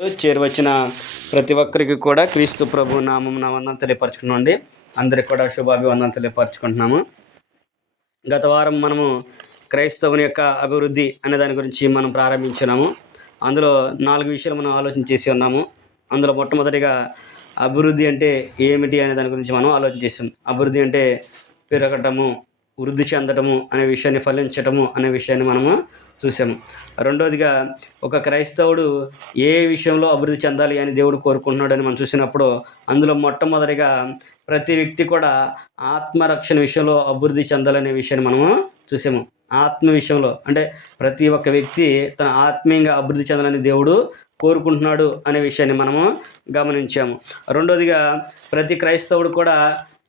చేరువచ్చిన ప్రతి ఒక్కరికి కూడా క్రీస్తు ప్రభు నామం నా వందనం తెలియపరచుకున్నామండి. అందరికి కూడా శుభాభివందనం తెలియపరచుకుంటున్నాము. గత వారం మనము క్రైస్తవుని యొక్క అభివృద్ధి అనే దాని గురించి మనం ప్రారంభించున్నాము. అందులో 4 విషయాలు మనం ఆలోచన చేసి ఉన్నాము. అందులో మొట్టమొదటిగా అభివృద్ధి అంటే ఏమిటి అనే దాని గురించి మనం ఆలోచన చేసాం. అభివృద్ధి అంటే పెరగటము, వృద్ధి చెందటము అనే విషయాన్ని, ఫలించటము అనే విషయాన్ని మనము చూసాము. రెండవదిగా ఒక క్రైస్తవుడు ఏ విషయంలో అభివృద్ధి చెందాలి అని దేవుడు కోరుకుంటున్నాడని మనం చూసినప్పుడు అందులో మొట్టమొదటిగా ప్రతి వ్యక్తి కూడా ఆత్మరక్షణ విషయంలో అభివృద్ధి చెందాలనే విషయాన్ని మనము చూసాము. ఆత్మ విషయంలో అంటే ప్రతి ఒక్క వ్యక్తి తన ఆత్మీయంగా అభివృద్ధి చెందాలని దేవుడు కోరుకుంటున్నాడు అనే విషయాన్ని మనము గమనించాము. రెండవదిగా ప్రతి క్రైస్తవుడు కూడా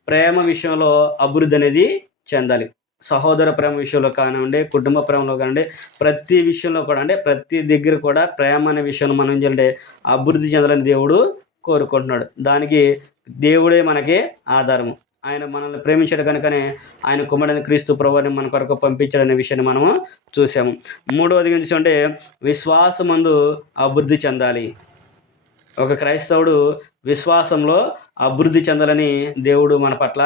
ప్రేమ విషయంలో అభివృద్ధి అనేది చెందాలి. సహోదర ప్రేమ విషయంలో కానివ్వండి, కుటుంబ ప్రేమలో కానివ్వండి, ప్రతి విషయంలో కూడా అంటే ప్రతి దగ్గర కూడా ప్రేమ అనే విషయంలో మనం ఏం చేయాలంటే అభివృద్ధి చెందాలని దేవుడు కోరుకుంటున్నాడు. దానికి దేవుడే మనకి ఆధారము. ఆయన మనల్ని ప్రేమించాడు కనుకనే ఆయన కుమారుడైన క్రీస్తు ప్రభువుని మన కొరకు పంపించాడనే విషయాన్ని మనము చూసాము. మూడవది చూసుకుంటే విశ్వాసమందు అభివృద్ధి చెందాలి. ఒక క్రైస్తవుడు విశ్వాసంలో అభివృద్ధి చెందాలని దేవుడు మన పట్ల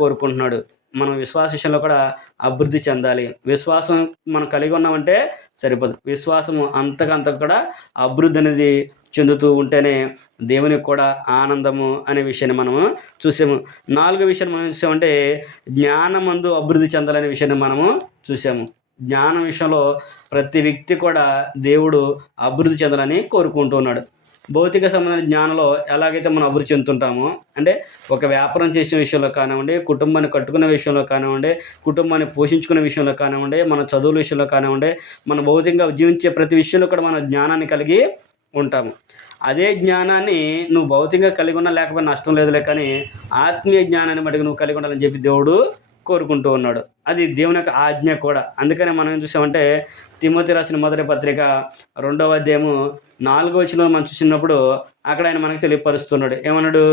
కోరుకుంటున్నాడు. మనం విశ్వాస విషయంలో కూడా అభివృద్ధి చెందాలి. విశ్వాసం మనం కలిగి ఉన్నామంటే సరిపోదు. విశ్వాసము అంతకంత కూడా అభివృద్ధి అనేది చెందుతూ ఉంటేనే దేవునికి కూడా ఆనందము అనే విషయాన్ని మనము చూసాము. 4 విషయాన్ని మనం చూసామంటే జ్ఞానమందు అభివృద్ధి చెందాలనే విషయాన్ని మనము చూసాము. జ్ఞానం విషయంలో ప్రతి వ్యక్తి కూడా దేవుడు అభివృద్ధి చెందాలని కోరుకుంటూ ఉన్నాడు. భౌతిక సంబంధించిన జ్ఞానంలో ఎలాగైతే మనం అభివృద్ధి చెందుతుంటామో అంటే ఒక వ్యాపారం చేసే విషయంలో కానివ్వండి, కుటుంబాన్ని కట్టుకునే విషయంలో కానివ్వండి, కుటుంబాన్ని పోషించుకునే విషయంలో కానివ్వండి, మన చదువుల విషయంలో కానివ్వండి, మన భౌతికంగా జీవించే ప్రతి విషయంలో కూడా మన జ్ఞానాన్ని కలిగి ఉంటాము. అదే జ్ఞానాన్ని నువ్వు భౌతికంగా కలిగి ఉన్నా లేకపోతే నష్టం లేదులే, కానీ ఆత్మీయ జ్ఞానాన్ని మటుకు నువ్వు కలిగి ఉండాలని చెప్పి దేవుడు కోరుకుంటూ ఉన్నాడు. అది దేవుని యొక్క ఆజ్ఞ కూడా. అందుకనే మనం ఏం చూసామంటే తిమోతి రాసిన మొదటి పత్రిక 2వ అధ్యాయము 4వ వచనంలో మనం చూసినప్పుడు అక్కడ ఆయన మనకు తెలియపరుస్తున్నాడు. ఏమన్నాడు?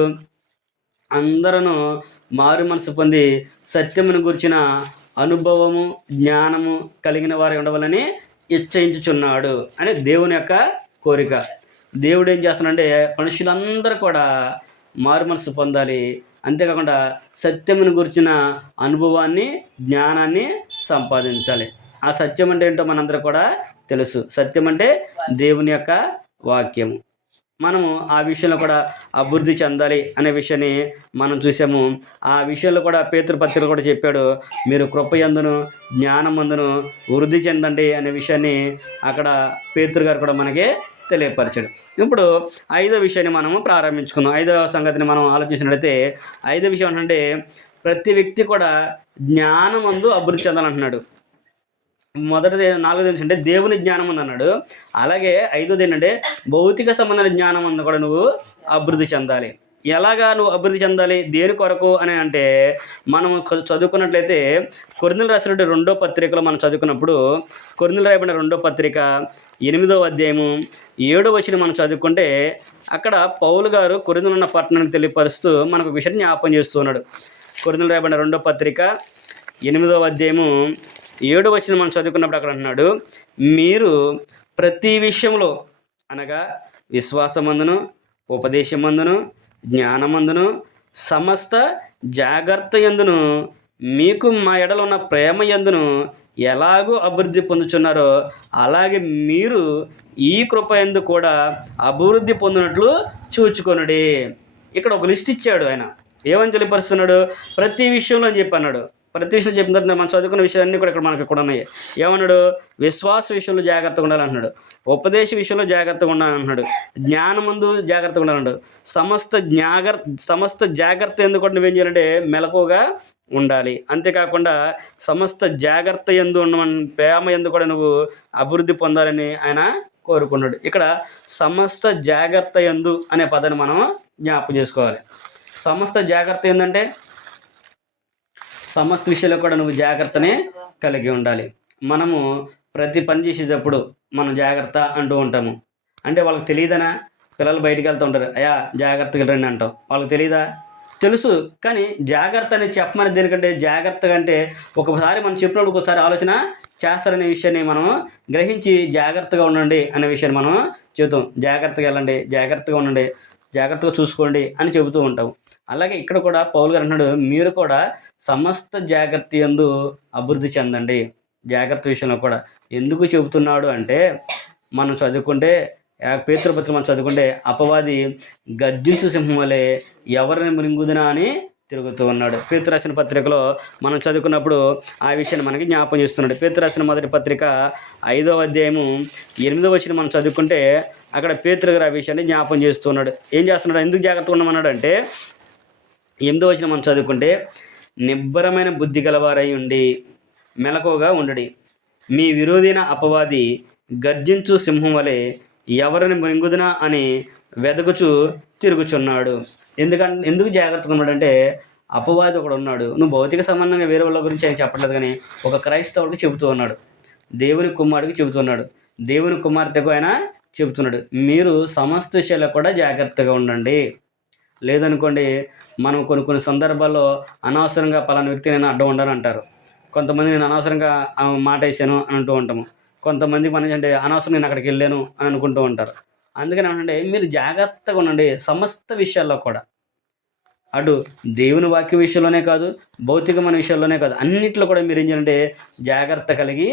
అందరూ మారు మనసు పొంది సత్యమును గురించిన అనుభవము, జ్ఞానము కలిగిన వారు ఉండవాలని ఇచ్చయించుచున్నాడు అని దేవుని యొక్క కోరిక. దేవుడు ఏం చేస్తున్నాడంటే మనుషులందరూ కూడా మారు మనసు పొందాలి. అంతేకాకుండా సత్యమును గురించిన అనుభవాన్ని, జ్ఞానాన్ని సంపాదించాలి. ఆ సత్యం అంటే ఏంటో మనందరూ కూడా తెలుసు. సత్యం అంటే దేవుని యొక్క వాక్యము. మనము ఆ విషయంలో కూడా అభివృద్ధి చెందాలి అనే విషయాన్ని మనం చూసాము. ఆ విషయంలో కూడా పేతురు పత్రిక కూడా చెప్పాడు, మీరు కృపయందును జ్ఞానమందును వృద్ధి చెందండి అనే విషయాన్ని అక్కడ పేతురు గారు కూడా మనకి తెలియపరిచాడు. ఇప్పుడు 5వ విషయాన్ని మనము ప్రారంభించుకుందాం. 5వ సంగతిని మనం ఆలోచించినట్లయితే 5వ విషయం ఏంటంటే ప్రతి వ్యక్తి కూడా జ్ఞానమందు అభివృద్ధి చెందాలంటున్నాడు. మొదటిది 4వది ఏంటంటే దేవుని జ్ఞానం ఉంది అన్నాడు. అలాగే 5వది ఏంటంటే భౌతిక సంబంధమైన జ్ఞానం ఉంది కూడా నువ్వు అభివృద్ధి చెందాలి. ఎలాగా నువ్వు అభివృద్ధి చెందాలి, దేని కొరకు అని అంటే మనం చదువుకున్నట్లయితే కొరింథీయులకు రాసిన 2వ పత్రికలో మనం చదువుకున్నప్పుడు కొరింథీయులకు రాయబడిన 2వ పత్రిక 8వ అధ్యాయము 7వ వచనం మనం చదువుకుంటే అక్కడ పౌలు గారు కొరింథీయులో ఉన్న పట్టణానికి తెలియపరుస్తూ మనకు విషయం జ్ఞాపకం చేస్తున్నాడు. కొరింథీయులకు రాయబడిన 2వ పత్రిక 8వ అధ్యాయము 7వ వచనం మనం చదువుకున్నప్పుడు అక్కడ అంటున్నాడు, మీరు ప్రతి విషయంలో అనగా విశ్వాసమందును, ఉపదేశమందును, జ్ఞానమందును, సమస్త జాగ్రత్త యందును, మీకు మా ఎడల ఉన్న ప్రేమ యందును ఎలాగో అభివృద్ధి పొందుచున్నారో అలాగే మీరు ఈ కృప యందు కూడా అభివృద్ధి పొందినట్లు చూచుకొనుడి. ఇక్కడ ఒక లిస్ట్ ఇచ్చాడు ఆయన. ఏమని తెలియపరుస్తున్నాడు? ప్రతి విషయంలో అని చెప్పి అన్నాడు. ప్రతి విషయం చెప్పిన తర్వాత మనం చదువుకున్న విషయాన్ని కూడా ఇక్కడ మనకి కూడా ఉన్నాయి. ఏమన్నాడు? విశ్వాస విషయంలో జాగ్రత్తగా ఉండాలంటున్నాడు, ఉపదేశ విషయంలో జాగ్రత్తగా ఉండాలంటున్నాడు, జ్ఞానమందు జాగ్రత్తగా ఉండాలన్నాడు, సమస్త జాగ్రత్త ఎందుకు నువ్వేం చేయాలంటే మెలకువగా ఉండాలి. అంతేకాకుండా సమస్త జాగ్రత్త ఎందు ఉన్న ప్రేమ ఎందు కూడా నువ్వు అభివృద్ధి పొందాలని ఆయన కోరుకున్నాడు. ఇక్కడ సమస్త జాగ్రత్త ఎందు అనే పదాన్ని మనం జ్ఞాపకం చేసుకోవాలి. సమస్త జాగ్రత్త ఏంటంటే సమస్త విషయంలో కూడా నువ్వు జాగ్రత్తనే కలిగి ఉండాలి. మనము ప్రతి పని చేసేటప్పుడు మనం జాగ్రత్త అంటూ ఉంటాము. అంటే వాళ్ళకి తెలియదనా? పిల్లలు బయటికి వెళ్తూ ఉంటారు, అయ్యా జాగ్రత్తగా రండి అంటాం. వాళ్ళకి తెలియదా? తెలుసు, కానీ జాగ్రత్త అని చెప్పమని దేనికంటే జాగ్రత్తగా అంటే ఒకసారి మనం చెప్పినప్పుడు ఒకసారి ఆలోచన చేస్తారనే విషయాన్ని మనం గ్రహించి జాగ్రత్తగా ఉండండి అనే విషయాన్ని మనం చెబుతాం. జాగ్రత్తగా వెళ్ళండి, జాగ్రత్తగా ఉండండి, జాగ్రత్తగా చూసుకోండి అని చెబుతూ ఉంటాం. అలాగే ఇక్కడ కూడా పౌలు గారు అంటున్నాడు, మీరు కూడా సమస్త జాగ్రత్త యందు అభివృద్ధి చెందండి. జాగ్రత్త విషయంలో కూడా ఎందుకు చెబుతున్నాడు అంటే, మనం చదువుకుంటే పేతురు పత్రిక మనం చదువుకుంటే అపవాది గర్జించు సింహం వలె ఎవరిని మృంగుదునా అని తిరుగుతూ ఉన్నాడు. పేతురు రాసిన పత్రికలో మనం చదువుకున్నప్పుడు ఆ విషయాన్ని మనకి జ్ఞాపకం చేస్తున్నాడు. పేతురు రాసిన మొదటి పత్రిక 5వ అధ్యాయము 8వ వచనం మనం చదువుకుంటే అక్కడ పేతురు గారు ఆ విషయాన్ని జ్ఞాపకం చేస్తున్నాడు. ఏం చేస్తున్నాడు, ఎందుకు జాగ్రత్తగా ఉండమన్నాడు అంటే 8వ వచనం మనం చదువుకుంటే, నిబ్బరమైన బుద్ధి గలవారై ఉండి మెలకువగా ఉండడి, మీ విరోధైన అపవాది గర్జించు సింహం వలె ఎవరిని మృంగుదునా అని వెదకుచు తిరుగుచున్నాడు. ఎందుకు జాగ్రత్తగా ఉన్నాడంటే, అపవాది ఒకడు ఉన్నాడు. నువ్వు భౌతిక సంబంధంగా వేరే వాళ్ళ గురించి ఆయన చెప్పట్లేదు, కానీ ఒక క్రైస్తవుడికి చెబుతూ ఉన్నాడు, దేవుని కుమారుడికి చెబుతున్నాడు, దేవుని కుమార్తెకు ఆయన చెబుతున్నాడు, మీరు సమస్త విషయాల్లో కూడా జాగ్రత్తగా ఉండండి. లేదనుకోండి, మనం కొన్ని సందర్భాల్లో అనవసరంగా పలానా వ్యక్తి నేను అడ్డం ఉండను అంటారు. కొంతమంది నేను అనవసరంగా మాట వేసాను అని అంటూ ఉంటాము. కొంతమంది మనం అంటే అనవసరం నేను అక్కడికి వెళ్ళాను అని అనుకుంటూ ఉంటారు. అందుకని ఏమంటే, మీరు జాగ్రత్తగా ఉండండి సమస్త విషయాల్లో కూడా. అటు దేవుని వాక్య విషయంలోనే కాదు, భౌతికమైన విషయాల్లోనే కాదు, అన్నిట్లో కూడా మీరు ఏం చేయాలంటే జాగ్రత్త కలిగి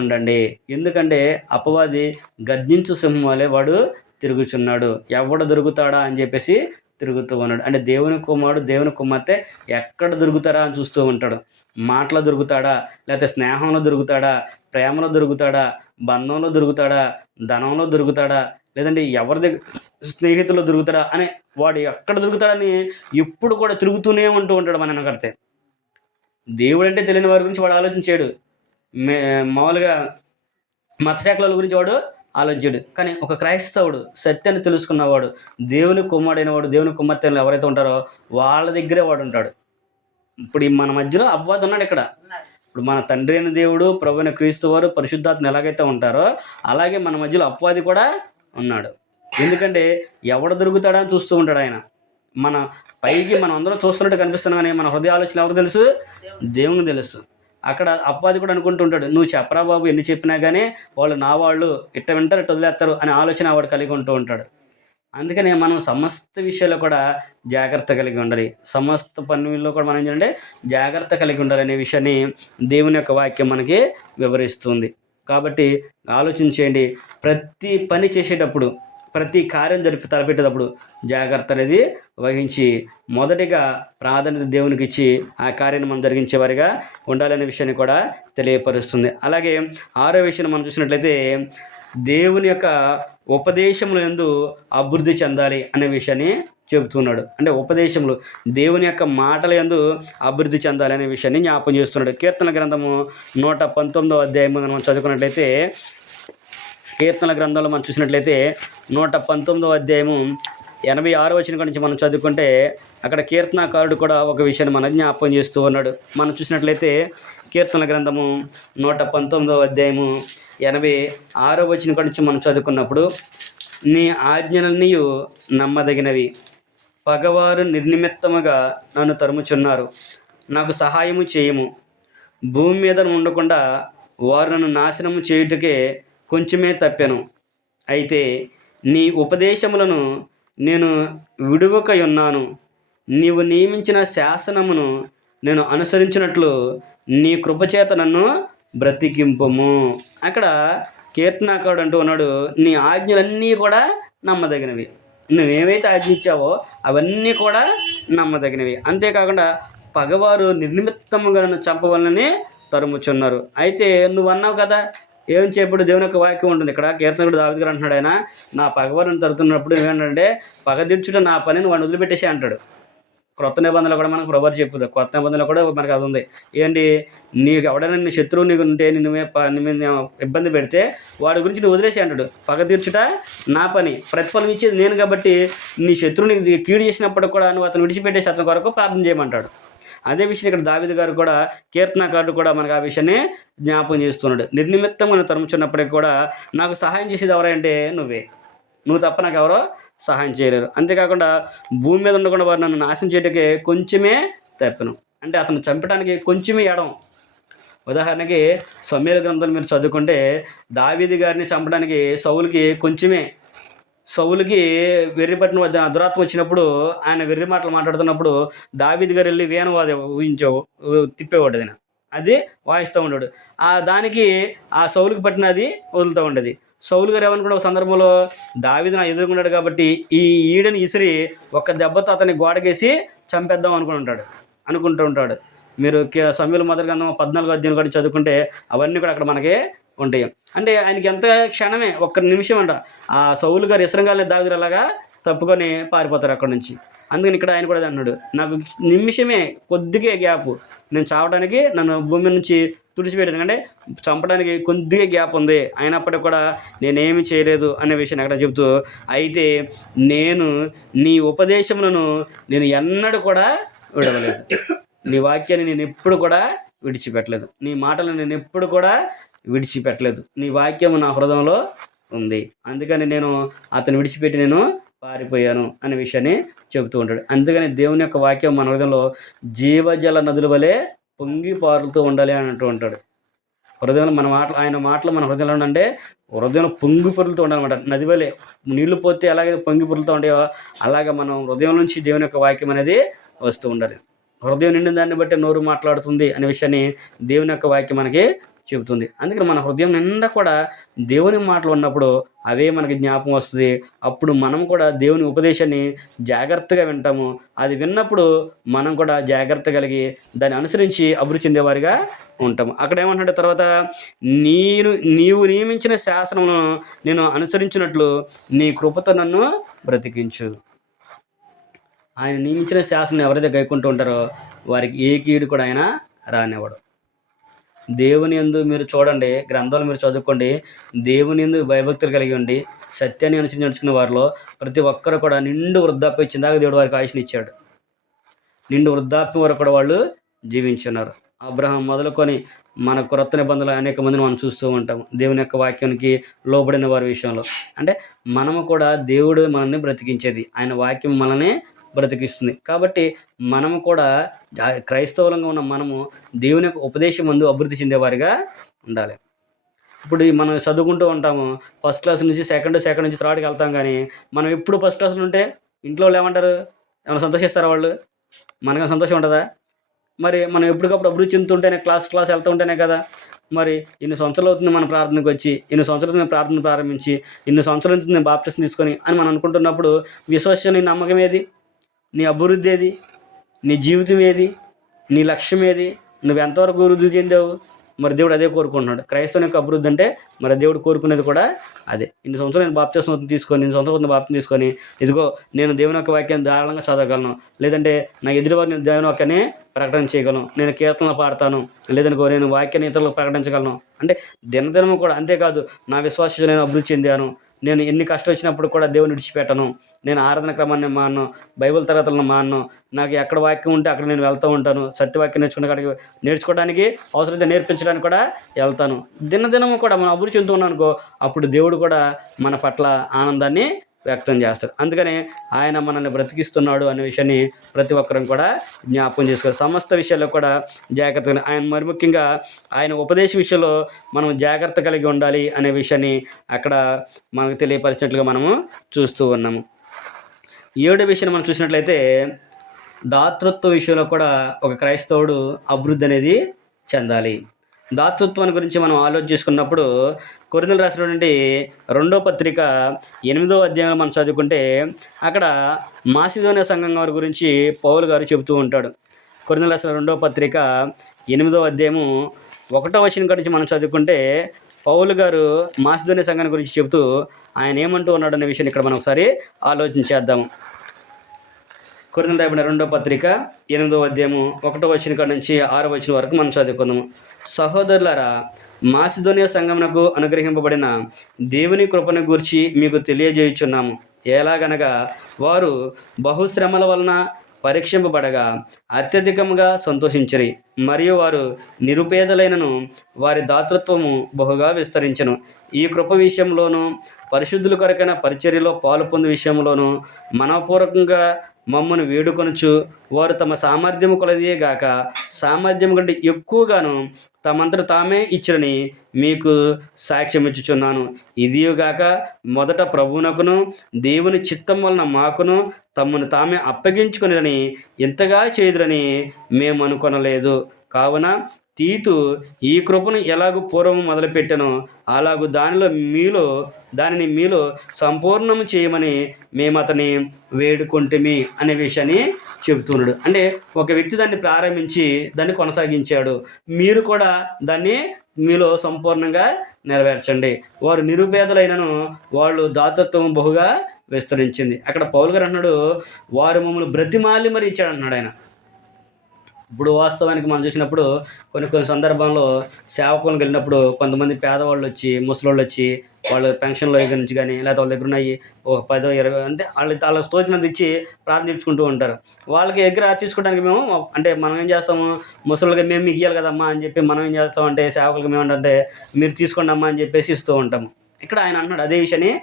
ఉండండి. ఎందుకంటే అపవాది గర్జించు సింహం వలె వాడు తిరుగుచున్నాడు. ఎవడు దొరుకుతాడా అని చెప్పేసి తిరుగుతూ ఉన్నాడు. అంటే దేవుని కుమారుడు, దేవుని కుమార్తె ఎక్కడ దొరుకుతారా అని చూస్తూ ఉంటాడు. మాటలో దొరుకుతాడా, లేకపోతే స్నేహంలో దొరుకుతాడా, ప్రేమలో దొరుకుతాడా, బంధంలో దొరుకుతాడా, ధనంలో దొరుకుతాడా, లేదంటే ఎవరి దగ్గర స్నేహితుల్లో దొరుకుతాడా అని వాడు ఎక్కడ దొరుకుతాడని ఎప్పుడు కూడా తిరుగుతూనే ఉంటూ ఉంటాడు. మన కడితే దేవుడు అంటే తెలియని వారి గురించి వాడు ఆలోచించాడు. మామూలుగా మతశాఖల గురించి వాడు ఆలోచించాడు. కానీ ఒక క్రైస్తవుడు సత్యాన్ని తెలుసుకున్నవాడు, దేవుని కుమారుడైన వాడు, దేవుని కుమార్తెలు ఎవరైతే ఉంటారో వాళ్ళ దగ్గరే వాడు ఉంటాడు. ఇప్పుడు మన మధ్యలో అపవాది ఉన్నాడు ఇక్కడ. ఇప్పుడు మన తండ్రి అయిన దేవుడు, ప్రభు అయిన క్రీస్తు వారు, పరిశుద్ధాత్మ ఎలాగైతే ఉంటారో అలాగే మన మధ్యలో అపవాది కూడా ఉన్నాడు. ఎందుకంటే ఎవడు దొరుకుతాడా అని చూస్తూ ఉంటాడు ఆయన. మన పైకి మనం అందరం చూస్తున్నట్టు కనిపిస్తున్నాం, కానీ మన హృదయ ఆలోచన ఎవరు తెలుసు, దేవునికి తెలుసు. అక్కడ అపవాది కూడా అనుకుంటూ ఉంటాడు, నువ్వు చెప్పరా బాబు, ఎన్ని చెప్పినా కానీ వాళ్ళు నా వాళ్ళు ఇట్ట వింటారు, ఇట్ట వదిలేస్తారు అనే ఆలోచన వాడు కలిగి ఉంటూ ఉంటాడు. అందుకనే మనం సమస్త విషయాల్లో కూడా జాగ్రత్త కలిగి ఉండాలి. సమస్త పనుల్లో కూడా మనం ఏం చేయాలంటే జాగ్రత్త కలిగి ఉండాలి అనే విషయాన్ని దేవుని యొక్క వాక్యం మనకి వివరిస్తుంది. కాబట్టి ఆలోచించేయండి, ప్రతి పని చేసేటప్పుడు, ప్రతి కార్యం తలపెట్టేటప్పుడు జాగ్రత్త అనేది వహించి మొదటిగా ప్రాధాన్యత దేవునికి ఇచ్చి ఆ కార్యాన్ని మనం జరిగించేవారిగా ఉండాలనే విషయాన్ని కూడా తెలియపరుస్తుంది. అలాగే 6వ విషయాన్ని మనం చూసినట్లయితే, దేవుని యొక్క ఉపదేశముల యందు అభివృద్ధి చెందాలి అనే విషయాన్ని చెబుతున్నాడు. అంటే ఉపదేశములు, దేవుని యొక్క మాటల యందు అభివృద్ధి చెందాలి అనే విషయాన్ని జ్ఞాపకం చేస్తున్నాడు. కీర్తన గ్రంథము 119వ అధ్యాయం మనం చదువుకున్నట్లయితే, కీర్తనల గ్రంథంలో మనం చూసినట్లయితే 119వ అధ్యాయము 86వ వచనం నుంచి మనం చదువుకుంటే అక్కడ కీర్తనాకారుడు కూడా ఒక విషయాన్ని మన జ్ఞాపకం చేస్తూ ఉన్నాడు. మనం చూసినట్లయితే కీర్తనల గ్రంథము 119వ అధ్యాయము 86వ వచనం నుంచి మనం చదువుకున్నప్పుడు, నీ ఆజ్ఞలన్నీ నమ్మదగినవి, పగవారు నిర్నిమిత్తముగా నన్ను తరుముచున్నారు, నాకు సహాయము చేయము, భూమి మీద ఉండకుండా వారు నన్ను నాశనము చేయుటకే కొంచెమే తప్పాను, అయితే నీ ఉపదేశములను నేను విడువకయున్నాను, నీవు నియమించిన శాసనమును నేను అనుసరించినట్లు నీ కృపచేత నన్ను బ్రతికింపుము. అక్కడ కీర్తనాకారుడు అంటూ ఉన్నాడు, నీ ఆజ్ఞలన్నీ కూడా నమ్మదగినవి, నువ్వేవైతే ఆజ్ఞించావో అవన్నీ కూడా నమ్మదగినవి. అంతేకాకుండా పగవారు నిర్నిమిత్తముగా నన్ను చంపవలనని తరుముచున్నారు. అయితే నువ్వు అన్నావు కదా, ఏం చేయప్పుడు దేవుని యొక్క వాక్యం ఉంటుంది. ఇక్కడ కీర్తనకుడు దావీదు గారు అంటున్నాడు, ఆయన నా పగవారిని తరుతున్నప్పుడు ఏంటంటే పగ తీర్చుట నా పనిని వాడిని వదిలిపెట్టేసి అంటాడు. క్రొత్త నిబంధనలు కూడా మనకు ప్రభు చెప్పుతుంది. కొత్త నిబంధనలు కూడా మనకు అది ఉంది. ఏంటి, నీకు ఎవడైనా నీ శత్రువు నీకు ఉంటే నిన్ను ఇబ్బంది పెడితే వాడి గురించి నువ్వు వదిలేసి అంటాడు. పగ తీర్చుట నా పని, ప్రతిఫలం ఇచ్చేది నేను, కాబట్టి నీ శత్రువు నీకు కీడు చేసినప్పుడు కూడా నువ్వు అతను విడిచిపెట్టేసి అతని కొరకు ప్రార్థన చేయమంటాడు. అదే విషయం ఇక్కడ దావీదు గారు కూడా, కీర్తనాకారుడు కూడా మనకు ఆ విషయాన్ని జ్ఞాపకం చేస్తున్నాడు. నిర్నిమిత్తం మనం తరుముచున్నప్పటికీ కూడా నాకు సహాయం చేసేది ఎవరంటే నువ్వే. నువ్వు తప్ప నాకు ఎవరో సహాయం చేయలేరు. అంతేకాకుండా భూమి మీద ఉండకుండా వారు నన్ను నాశనం చేయడానికి కొంచెమే తప్పెను. అంటే అతను చంపడానికి కొంచెమే ఎడం. ఉదాహరణకి సమూయేలు గ్రంథాలు మీరు చదువుకుంటే దావీదు గారిని చంపడానికి సౌలుకి వెర్రి పట్టిన దురాత్మ వచ్చినప్పుడు ఆయన వెర్రి మాటలు మాట్లాడుతున్నప్పుడు దావీదు గారు వెళ్ళి వేణు తిప్పేవాడు ఆయన, అది వాయిస్తూ ఉన్నాడు. దానికి ఆ సౌలుకి పట్టినది వదులుతూ ఉండేది. సౌలు గారు ఏమనుకున్న ఒక సందర్భంలో దావీదు నా ఎదుర్కొన్నాడు కాబట్టి ఈడని ఇసిరి ఒక్క దెబ్బతో అతన్ని గోడకేసి చంపేద్దాం అనుకుంటూ ఉంటాడు. మీరు సమూయేలు మొదటి గ్రంథం 14వ అధ్యాయం కూడా చదువుకుంటే అవన్నీ కూడా అక్కడ మనకి ఉంటాయి. అంటే ఆయనకి ఎంత క్షణమే, ఒక్క నిమిషం అంట ఆ సౌలు గారు ఇసరంగాల్ని దావీదు అలాగా తప్పుకొని పారిపోతారు అక్కడ నుంచి. అందుకని ఇక్కడ ఆయన కూడా అన్నాడు, నాకు నిమిషమే, కొద్దిగా గ్యాప్, నేను చావడానికి నన్ను భూమి నుంచి తుడిచిపెట్టాను, అంటే చంపడానికి కొద్దిగా గ్యాప్ ఉంది, అయినప్పటికీ కూడా నేనేమి చేయలేదు అనే విషయాన్ని అక్కడ చెబుతూ, అయితే నేను నీ ఉపదేశములను నేను ఎన్నడూ కూడా విడవలేదు, నీ వాక్యాన్ని నేను ఎప్పుడు కూడా విడిచిపెట్టలేదు, నీ మాటలు నేను ఎప్పుడు కూడా విడిచిపెట్టలేదు, నీ వాక్యము నా హృదయంలో ఉంది, అందుకని నేను అతను విడిచిపెట్టి నేను పారిపోయాను అనే విషయాన్ని చెబుతూ ఉంటాడు. అందుకని దేవుని యొక్క వాక్యం మన హృదయంలో జీవజల నదుల వలె పొంగి పారుతూ ఉండాలి అని అంటూ ఉంటాడు. హృదయంలో ఆయన మాటలు మన హృదయంలో ఉండంటే హృదయంలో పొంగి పొరులుతూ ఉండాలన్నమాట. నది వలె నీళ్లు పోతే అలాగే పొంగి పొరులుతూ ఉంటాయో అలాగే మనం హృదయం నుంచి దేవుని యొక్క వాక్యం అనేది వస్తూ ఉండాలి. హృదయం నిండిన దాన్ని బట్టి నోరు మాట్లాడుతుంది అనే విషయాన్ని దేవుని యొక్క వాక్యం మనకి చెబుతుంది. అందుకని మన హృదయం నిండా కూడా దేవుని మాటలు ఉన్నప్పుడు అవే మనకి జ్ఞాపకం వస్తుంది. అప్పుడు మనం కూడా దేవుని ఉపదేశాన్ని జాగ్రత్తగా వింటాము. అది విన్నప్పుడు మనం కూడా జాగ్రత్త కలిగి దాన్ని అనుసరించి అభివృద్ధి చెందేవారిగా ఉంటాము. అక్కడ ఏమంటున్నాడు తర్వాత, నీవు నియమించిన శాసనమును నేను అనుసరించినట్లు నీ కృపతో నన్ను బ్రతికించు. ఆయన నియమించిన శాసనం ఎవరైతే గైకుంటూ ఉంటారో వారికి ఏ కీడు కూడా ఆయన రానివ్వడు. దేవుని యందు మీరు చూడండి, గ్రంథాలు మీరు చదువుకోండి, దేవుని యందు భయభక్తులు కలిగి ఉండి సత్యాన్ని అనుసరించి నడుచుకునే వారిలో ప్రతి ఒక్కరు కూడా నిండు వృద్ధాప్యం ఇచ్చిందాక దేవుడు వారికి ఆయుష్ని ఇచ్చాడు. నిండు వృద్ధాప్యం వరకు కూడా వాళ్ళు జీవించున్నారు. అబ్రహాం మొదలుకొని మన క్రొత్త నిబంధనలు అనేక మందిని మనం చూస్తూ ఉంటాము దేవుని యొక్క వాక్యానికి లోబడిన వారి విషయంలో. అంటే మనము కూడా దేవుడు మనల్ని బ్రతికించేది, ఆయన వాక్యం మనల్ని బ్రతికిస్తుంది. కాబట్టి మనము కూడా క్రైస్తవులంగా ఉన్న మనము దేవుని యొక్క ఉపదేశం ముందు అభివృద్ధి చెందేవారిగా ఉండాలి. ఇప్పుడు మనం చదువుకుంటూ ఉంటాము, ఫస్ట్ క్లాస్ నుంచి సెకండ్ నుంచి థర్డ్కి వెళ్తాం, కానీ మనం ఎప్పుడు ఫస్ట్ క్లాస్లో ఉంటే ఇంట్లో వాళ్ళు ఏమంటారు, ఏమైనా సంతోషిస్తారా? వాళ్ళు మనకైనా సంతోషం ఉంటుందా? మరి మనం ఎప్పటికప్పుడు అభివృద్ధి చెందుతుంటేనే క్లాస్ వెళ్తూ ఉంటేనే కదా. మరి ఇన్ని సంవత్సరాలు అవుతుంది మన ప్రార్థనకు వచ్చి, ఇన్ని సంవత్సరాలు మేము ప్రార్థన ప్రారంభించి, ఇన్ని సంవత్సరాల నుంచి నేను బాప్తిసం తీసుకొని అని మనం అనుకుంటున్నప్పుడు విశ్వాసం, నీ నమ్మకం ఏది? నీ అభివృద్ధి ఏది? నీ జీవితం ఏది? నీ లక్ష్యం ఏది? నువ్వు ఎంతవరకు వృద్ధి చెందావు? మరి దేవుడు అదే కోరుకుంటున్నాడు. క్రైస్తవుని యొక్క అభివృద్ధి అంటే మరి దేవుడు కోరుకునేది కూడా అదే. ఇన్ని సంవత్సరాలు నేను బాప్తిసం తీసుకొని, ఇన్ని సంవత్సరాలు బాప్తిసం తీసుకొని, ఇదిగో నేను దేవుని యొక్క వాక్యాన్ని ధారాళంగా చదవగలను, లేదంటే నా ఎదురువారు నేను దేవుని వాక్యాన్ని ప్రకటన చేయగలను, నేను కీర్తనలు పాడతాను, లేదనుకో నేను వాక్యాన్ని ఇతరులకు ప్రకటించగలను. అంటే దినదినము కూడా అంతేకాదు, నా విశ్వాస నేను అభివృద్ధి చెందాను, నేను ఎన్ని కష్టం వచ్చినప్పుడు కూడా దేవుని విడిచిపెట్టను, నేను ఆరాధన క్రమాన్ని మాను, బైబిల్ తరగతులను మాను, నాకు ఎక్కడ వాక్యం ఉంటే అక్కడ నేను వెళ్తూ ఉంటాను, సత్యవాక్యం నేర్చుకోవడానికి అవసరమైతే నేర్పించడానికి కూడా వెళ్తాను. దినదినము కూడా మనం అభివృద్ధి చెందుతున్నాం అనుకో, అప్పుడు దేవుడు కూడా మన పట్ల ఆనందాన్ని వ్యక్తం చేస్తాడు. అందుకని ఆయన మనల్ని బ్రతికిస్తున్నాడు అనే విషయాన్ని ప్రతి ఒక్కరం కూడా జ్ఞాపకం చేసుకోవాలి. సమస్త విషయాల్లో కూడా జాగ్రత్తగా, ఆయన మరి ముఖ్యంగా ఆయన ఉపదేశ విషయంలో మనం జాగ్రత్త కలిగి ఉండాలి అనే విషయాన్ని అక్కడ మనకు తెలియపరిచినట్లుగా మనము చూస్తూ ఉన్నాము. 7వ విషయాన్ని మనం చూసినట్లయితే దాతృత్వ విషయంలో కూడా ఒక క్రైస్తవుడు అభివృద్ధి అనేది చెందాలి. దాతృత్వాన్ని గురించి మనం ఆలోచించుకున్నప్పుడు కొరింథీయులకు రాసినటువంటి 2వ పత్రిక 8వ అధ్యాయంలో మనం చదువుకుంటే అక్కడ మాసిదోనియా సంఘం వారి గురించి పౌలు గారు చెబుతూ ఉంటాడు. కొరింథీయులకు రాసిన 2వ పత్రిక 8వ అధ్యాయము 1వ వచనం గురించి మనం చదువుకుంటే పౌలు గారు మాసిదోనియా సంఘాన్ని గురించి చెబుతూ ఆయన ఏమంటూ ఉన్నాడు అనే విషయాన్ని ఇక్కడ మనం ఒకసారి ఆలోచించేద్దాము. కొరింథీయులకు రాసిన 2వ పత్రిక 8వ అధ్యాయము 1వ వచనం కాడ నుంచి 6వ వచనం వరకు మనం చదువుకుందాము. సహోదరులారా, మాసిదోనియా సంఘమునకు అనుగ్రహింపబడిన దేవుని కృపను గూర్చి మీకు తెలియజేయుచున్నాము. ఎలాగనగా వారు బహుశ్రమల వలన పరీక్షింపబడగా అత్యధికంగా సంతోషించిరి. మరియు వారు నిరుపేదలైనను వారి దాతృత్వము బహుగా విస్తరించెను. ఈ కృప విషయంలోనూ పరిశుద్ధుల కొరకైన పరిచర్యలో పాలు పొందు విషయంలోనూ మనపూర్వకంగా మమ్మను వేడుకొనుచు వారు తమ సామర్థ్యము కొలదియే గాక సామర్థ్యం కంటే ఎక్కువగాను తమంతట తామే ఇచ్చిరని మీకు సాక్ష్యం ఇచ్చుచున్నాను. ఇదియుగాక మొదట ప్రభువునకును దేవుని చిత్తం వలన మాకును తమను తామే అప్పగించుకొనిరని ఇంతగా చేయుదురని మేము అనుకొనలేదు. కావున తీతు ఈ కృపను ఎలాగూ పూర్వం మొదలుపెట్టెనో అలాగూ దానిని మీలో సంపూర్ణము చేయమని మేము అతని వేడుకుంటుమి అనే విషయాన్ని చెబుతున్నాడు. అంటే ఒక వ్యక్తి దాన్ని ప్రారంభించి దాన్ని కొనసాగించాడు. మీరు కూడా దాన్ని మీలో సంపూర్ణంగా నెరవేర్చండి. వారు నిరుపేదలైనను వాళ్ళు దాతత్వం బహుగా విస్తరించింది. అక్కడ పౌలు గారు అంటున్నాడు, వారు మమ్మల్ని బ్రతిమాలి మరి ఇచ్చాడు అంటున్నాడు ఆయన. ఇప్పుడు వాస్తవానికి మనం చూసినప్పుడు కొన్ని సందర్భంలో సేవకులకు వెళ్ళినప్పుడు కొంతమంది పేదవాళ్ళు వచ్చి ముసలోళ్ళు వచ్చి వాళ్ళు పెన్షన్లో దగ్గర నుంచి కానీ లేకపోతే వాళ్ళ దగ్గర ఉన్నాయి ఒక 10 20 అంటే వాళ్ళ తోచినంత ఇచ్చి ప్రార్థించుకుంటూ ఉంటారు. వాళ్ళకి దగ్గర తీసుకోవడానికి మేము అంటే మనం ఏం చేస్తాము, ముసలిగా మేము మీకు ఇవ్వాలి కదమ్మా అని చెప్పి మనం ఏం చేస్తామంటే సేవకులకి మేము ఏంటంటే మీరు తీసుకోండి అమ్మా అని చెప్పేసి ఇస్తూ ఉంటాము. ఇక్కడ ఆయన అంటున్నాడు అదే విషయాన్ని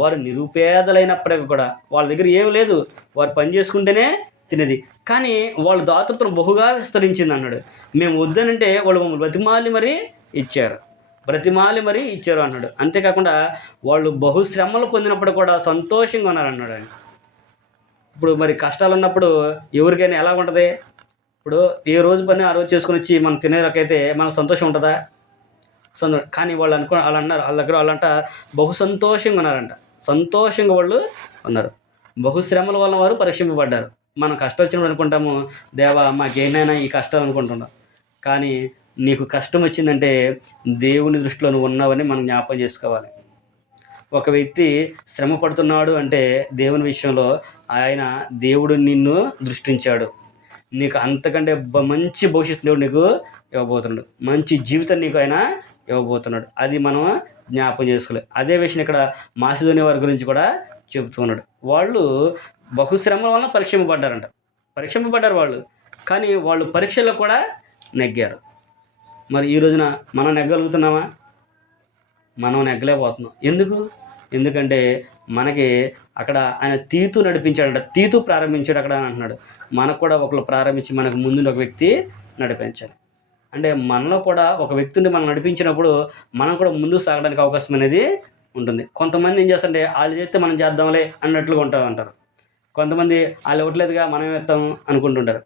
వారు నిరుపేదలైనప్పటికీ కూడా వాళ్ళ దగ్గర ఏం లేదు, వారు పని చేసుకుంటేనే తినేది, కానీ వాళ్ళు దాతృత్వం బహుగా విస్తరించింది అన్నాడు. మేము వద్దనంటే వాళ్ళు మమ్మల్ని బ్రతిమాలి మరీ ఇచ్చారు అన్నాడు. అంతేకాకుండా వాళ్ళు బహుశ్రమలు పొందినప్పుడు కూడా సంతోషంగా ఉన్నారన్నాడు ఆయన. ఇప్పుడు మరి కష్టాలు ఉన్నప్పుడు ఎవరికైనా ఎలా ఉంటుంది, ఇప్పుడు ఏ రోజు పని ఆ రోజు చేసుకుని వచ్చి మనం తినేరకైతే మనకు సంతోషం ఉంటుందా? కానీ వాళ్ళు వాళ్ళు అన్నారు వాళ్ళ దగ్గర వాళ్ళంట బహు సంతోషంగా ఉన్నారంట. సంతోషంగా వాళ్ళు ఉన్నారు. బహుశ్రమల వల్ల వారు పరీక్షింపబడ్డారు. మనం కష్టం వచ్చినప్పుడు అనుకుంటాము, దేవా మాకేనైనా ఈ కష్టాలు అనుకుంటున్నాం. కానీ నీకు కష్టం వచ్చిందంటే దేవుని దృష్టిలో నువ్వు ఉన్నావని మనం జ్ఞాపకం చేసుకోవాలి. ఒక వ్యక్తి శ్రమ పడుతున్నాడు అంటే దేవుని విషయంలో దేవుడు నిన్ను దృష్టించాడు. నీకు అంతకంటే మంచి భవిష్యత్తు దేవుడు నీకు ఇవ్వబోతున్నాడు. మంచి జీవితం నీకు ఆయన ఇవ్వబోతున్నాడు. అది మనం జ్ఞాపకం చేసుకోవాలి. అదే విషయం ఇక్కడ మాసిదోనియా వారి గురించి కూడా చెబుతున్నాడు. వాళ్ళు బహుశ్రమల వల్ల పరీక్షింపబడ్డారు వాళ్ళు, కానీ వాళ్ళు పరీక్షల్లో కూడా నెగ్గారు. మరి ఈ రోజున మనం నెగ్గలుగుతున్నామా? మనం నెగ్గలేకపోతున్నాం. ఎందుకంటే మనకి అక్కడ ఆయన తీతు నడిపించాడంట, తీతు ప్రారంభించాడు అక్కడ అని అంటున్నాడు. మనకు కూడా ఒకళ్ళు ప్రారంభించి మనకు ముందు ఒక వ్యక్తి నడిపించాలి. అంటే మనలో కూడా ఒక వ్యక్తిని మనం నడిపించినప్పుడు మనం కూడా ముందుకు సాగడానికి అవకాశం అనేది ఉంటుంది. కొంతమంది ఏం చేస్తారంటే వాళ్ళు చేస్తే మనం చేద్దాంలే అన్నట్లుగా ఉంటారు. కొంతమంది వాళ్ళు ఇవ్వట్లేదుగా మనం ఇస్తాము అనుకుంటుంటారు.